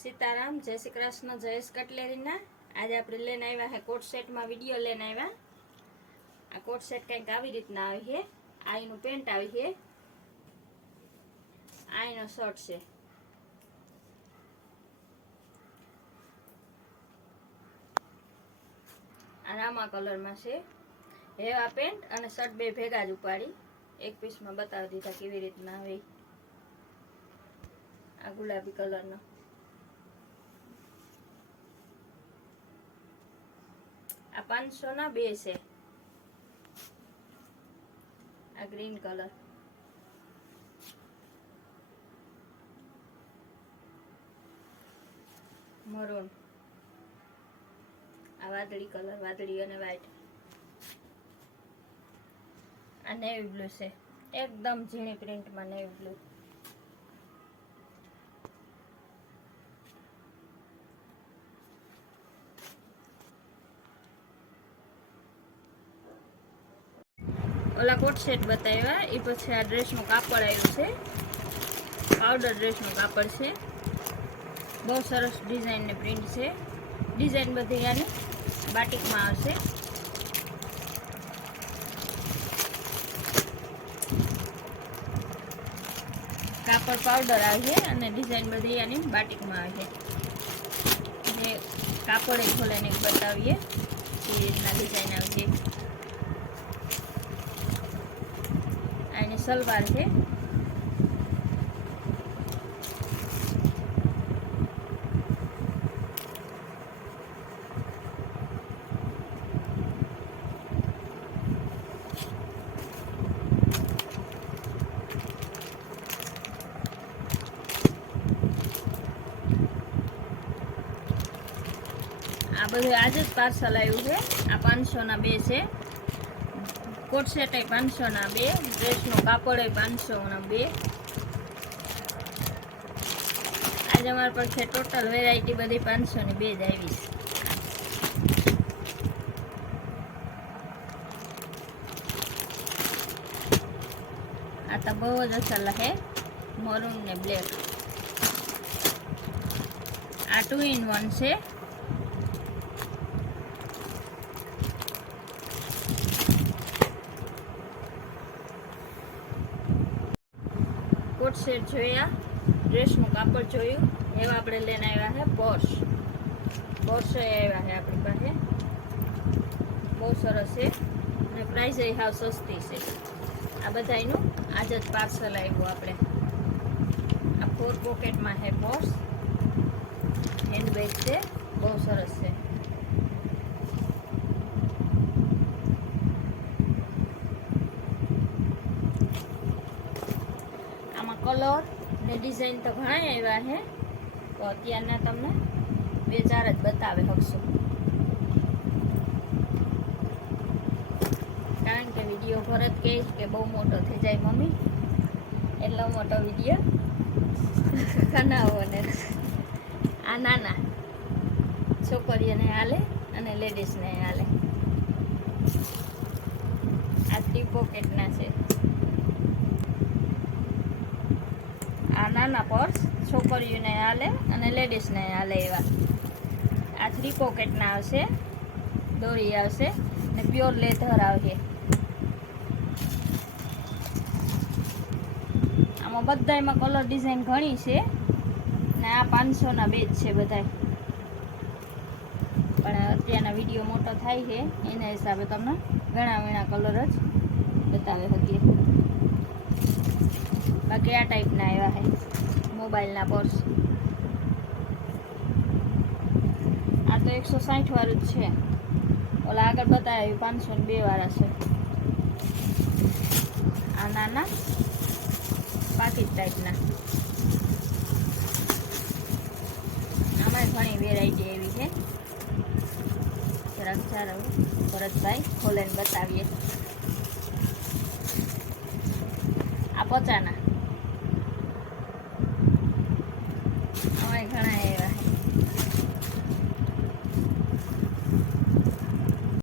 सीताराम जय श्री कृष्ण जयेश कटलेरीना आज આપણે લઈને આવ્યા છે કોટ સેટમાં વિડિયો લઈને આવ્યા। આ કોટ સેટ કંઈક આવી રીતના આવી છે। આ એનું પેન્ટ આવી છે, આ એનો શર્ટ છે। આ રામા કલરમાં છે। હેવા પેન્ટ અને શર્ટ બે ભેગા જ ઉપાડી એક પીસમાં બતાવી દીધા કેવી રીતના આવે। આ ગુલાબી કલરનો आ 500 ना बे से। आ ग्रीन कलर मरून आ वादળી कलर वादળી અને व्हाइट आ नेवी ब्लू से एकदम झीणी प्रिंट में नेवी ब्लू। ओला कोट सेट बताया ए पछी आ ड्रेसनुं कापड़ आव्युं छे, पाउडर ड्रेसनुं कापड़ छे। बहुत सरस डिजाइन ने प्रिंट छे। डिजाइन बधी आनी बाटिक में आवशे। कापड़ पाउडर आवे अने डिजाइन बधी आनी बाटिक में आवे। जे कापड़ खोलीने बतावीए के रीतना डिजाइन आवशे। सलवार है आ बधुं आज ज पार्सल आव्युं छे। आ 500 ना 2 छे। कोट सेट 500 ना 2, ड्रेस नो कापड़ 500 ना 2। आज अमार पर छे टोटल वेरायटी बधी 500 ની 2 જ આવી છે। આ તો બહુ જ અસલ है મરૂન ને બ્લેક। આ 2 in 1 છે। कोट सेट जोया, ड्रेस नु कापड़ जोयुं। एवा आपणे लईने आव्या है पर्स। पर्स आव्या है आपणी पासे। बहुत सरस है અને પ્રાઇસ એ હાવ સસ્તી છે। આ બધાયનું આજ જ પાર્સલ આવ્યું આપણે। આ 4 પોકેટમાં है पर्स। હેન્ડબેગ છે, બહુ સરસ છે। कलर ने डिजाइन तो घणा आव्या है, तो अत्यारना तमने 2-4 ज बतावे शकशो। कारण के विडियो भरत कहे के बहु मोटो थई जाय मम्मी, एटलो मोटो विडियो बनावो ने। आ नाना छोकरीओने हाले अने लेडीज ने हाले। आ 3 पॉकेट ना छे। आ नाना पर्स छोकरीओने हाले अने लेडीज ने हाले एवा। आ 3 पॉकेट ना आवशे, दोरी आवशे ने प्योर लेधर आवशे। आमां बधायमां कलर डिजाइन घणी छे ने आ 500 ना 2 ज छे बधाय। पण अत्यारनो विडियो मोटो थाय छे एना हिसाबे तमने घणा घणा कलर ज बतावे सकीए। बाकी आ टाइप ना आव्या है मोबाइल ना पर्स। आ तो 160 वाळुं ज छे। ओला आगळ बताव्युं 502 वाळा छे। आ नाना पाकिट टाइप ना। आमां घणी वेरायटी एवी छे। જરાક ચાલો ભરતભાઈ ખોલીને બતાવીએ। આ 50 ના